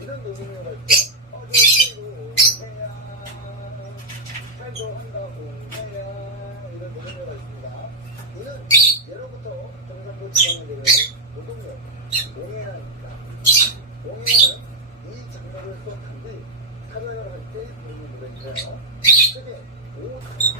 이런 노동요가 있죠. 어디로 오세야 살도 한다고 해야 이런 노동요가 있습니다. 이는 예로부터 경상도 지방에 내려온 노동요 옹해야입니다. 옹해야는 이 장르를 수업한 뒤 사랑을 할 때 부르는 노래인데요. 크게 오사시고